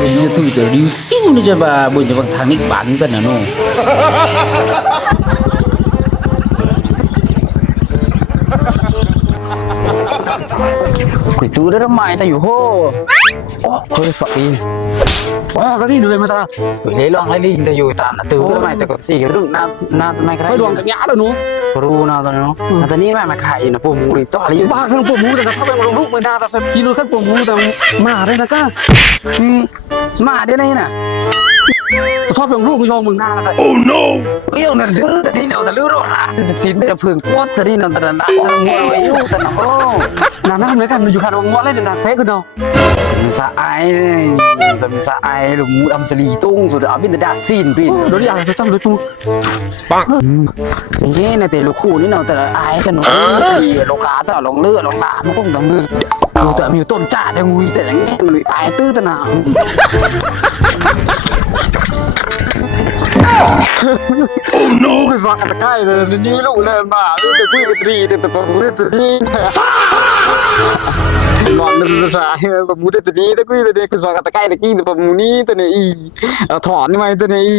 Bây giờ tôi tự điêu xíu nữa cho bà buồn cho bằng thằng nick bản cần là nó quỷ chú đó mày taอยู่โหhơi phảiแล้วนี่เลยมาตา lấy loang lấy linh taอยู่ตามนะตื้อทำไมแต่ก็สี่ก็ต้องน่าทำไมก็ได้ ไม่ดวงกับยาเลยหนู รู้นะตอนนี้แต่ตอนนี้แม่มาขายนะปูมูริต่อเลยอยู่ บ้าเครื่องปวดหมูแต่ถ้าเป็นลูกไม่ได้แต่กินเครื่องปวดหมูแต่มาได้นะก้า มาได้ไงน่ะ ชอบเป็นลูกกูยอมมึงหน้าแต่ Oh no เอ้ยนั่นลือแต่นี่เนาะแต่ลือรอดละสินแต่เพิ่งปวดแต่นี่เนาะแต่ละแต่งัวไว้อยู่แต่เนาะ น้ำเลยกันอยู่ขาดวงงอเล่นแต่เฟซกันเนาะ สะไอเป็นสะไอหรือมูดำสลีตุ้งสุดเอาเป็นแต่ดาซีนปิ่น เดี๋ยวอยากจะต้องดูจู ปังนี่นะแต่ลูกคู่นี่เนาะแต่ไอแต่หนูโลกาแต่ลงเลือดลงตามันก็ต้องมือแต่มีต้นจ่าแต่งูแต่อย่างเงี้ยมันไอตื้อแต่หนาว no คือฟังกันใกล้เลยนี่ลูกเลยมาแต่คุยกันดีแต่แบบมูแต่นี่นอนนึกสายแบบมูแต่นี่แต่คุยแต่คือฟังกันใกล้แต่กี้แต่แบบมูนี่แต่เนี่ยอีถอนนี่ไหมแต่เนี่ยอี